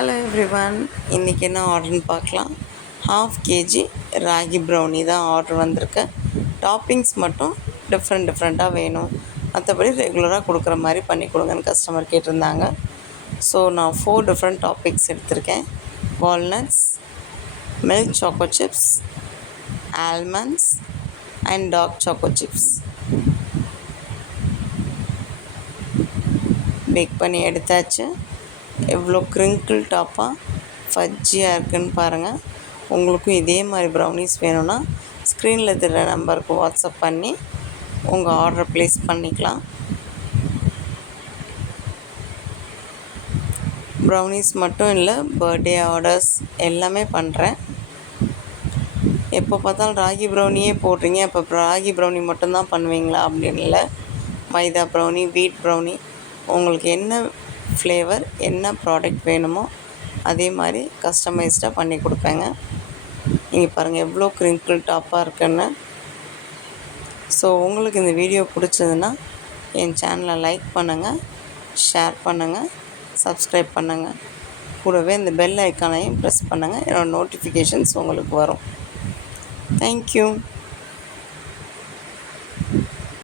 Hello everyone, இன்றைக்கி என்ன ஆர்டர்னு பார்க்கலாம். 1/2 kg ராகி ப்ரௌனி தான் ஆர்டர் வந்திருக்கு. டாப்பிங்ஸ் மட்டும் டிஃப்ரெண்ட்டாக வேணும், மற்றபடி ரெகுலராக கொடுக்குற மாதிரி பண்ணி கொடுங்கன்னு கஸ்டமர் கேட்டிருந்தாங்க. ஸோ நான் 4 டிஃப்ரெண்ட் டாப்பிக்ஸ் எடுத்திருக்கேன். Walnuts, milk choco chips, almonds and dark choco chips. Pack பண்ணி எடுத்தாச்சு. எவ்வளோ க்ரிங்கிள் டாப்பாக ஃபஜ்ஜியாக இருக்குதுன்னு பாருங்கள். உங்களுக்கும் இதே மாதிரி ப்ரௌனிஸ் வேணும்னா ஸ்க்ரீனில் தெரிகிற நம்பருக்கு வாட்ஸ்அப் பண்ணி உங்கள் ஆர்டரை ப்ளேஸ் பண்ணிக்கலாம். ப்ரௌனிஸ் மட்டும் இல்லை, பர்த்டே ஆர்டர்ஸ் எல்லாமே பண்ணுறேன். எப்போ பார்த்தாலும் ராகி ப்ரௌனியே போடுறீங்க, இப்போ ராகி ப்ரௌனி மட்டும்தான் பண்ணுவீங்களா அப்படின்னு இல்லை. மைதா ப்ரௌனி, வீட் ப்ரௌனி, உங்களுக்கு என்ன ஃப்ளேவர், என்ன ப்ராடக்ட் வேணுமோ அதே மாதிரி கஸ்டமைஸ்டாக பண்ணி கொடுப்பேங்க. நீங்கள் பாருங்கள் எவ்வளோ க்ரிங்கிள் டாப்பாக இருக்குன்னு. ஸோ உங்களுக்கு இந்த வீடியோ பிடிச்சதுன்னா என் சேனலை லைக் பண்ணுங்கள், ஷேர் பண்ணுங்கள், சப்ஸ்கிரைப் பண்ணுங்கள். கூடவே இந்த பெல் ஐக்கானையும் ப்ரெஸ் பண்ணுங்கள். என்னோடய நோட்டிஃபிகேஷன்ஸ் உங்களுக்கு வரும். தேங்க்யூ.